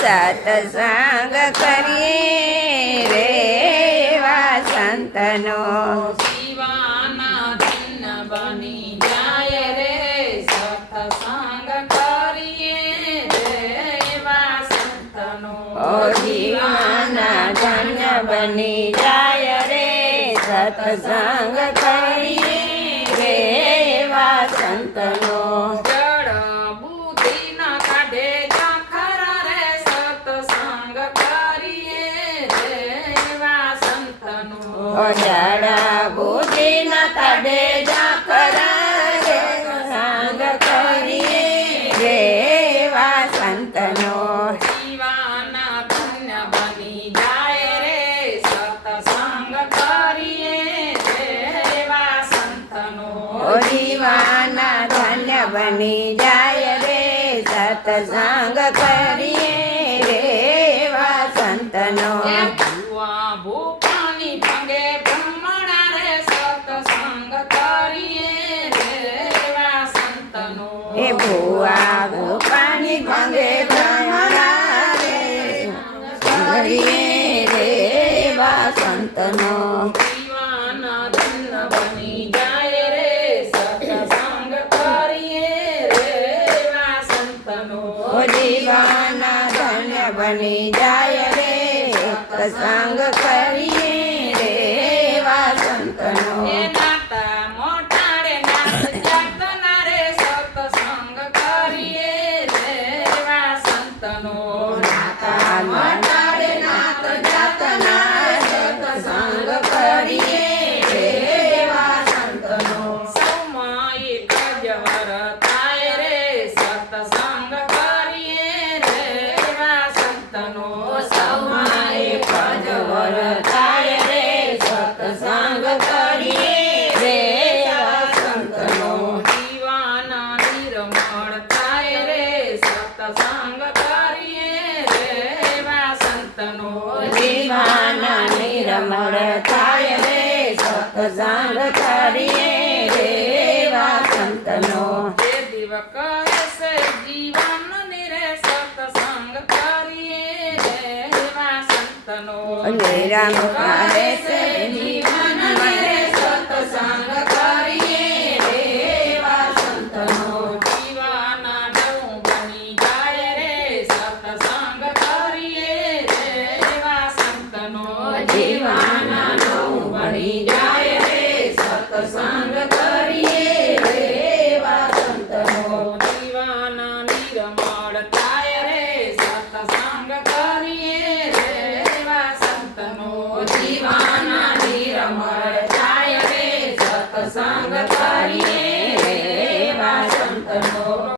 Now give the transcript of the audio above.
સત્સંગ કરીએ રે એવા સંતનો જીવાના ધન્ય બની જાય રે સત્સંગ કરીએ રે એવા સંતનો જીવાના ધન્ય બની જાય રે સત્સંગ કરીએ રે એવા સંતનો જડા બુદ્ધિ ન કાઢે જાખરા રે સંગ કરીએ રે એવા સંતનો જીવાના ધન્ય બની જાય રે સત્સંગ કરીએ રે એવા સંતનો જીવાના ધન્ય બની જાય રે સત્સંગ કરીએ રે એવા સંતનો ભુવા ભૂપાની ભંગે બ્રહ્મણા રે કરીએ રે એવા સંતનો જીવાના ધન્ય બની જાય રે સત્સંગ કરીએ રે એવા સંતનો જીવાના ધન્ય બની જાય રે સત્સંગ કરીએ રે એવા સંતનો જીવાના નિરમળ થાય રે સત્સંગ કરીએ રે એવા સંતનો જીવન નિરે સત્સંગ કરીએ રે એવા સંતનો નિરમ કરે છે જીવન નિરે સત્સંગ કરીએ રે એવા સંતનો જીવાના નવું બની જાય રે સત્સંગ કરીએ રે એવા સંતનો જીવાના નવું બની જાય રે સત્સંગ કરીએ રે એવા સંતનો જીવાના નિર્મળ થાય રે સત્સંગ કરીએ રે એવા સંતનો જીવાના નિરમળ થાય રે સત્સંગ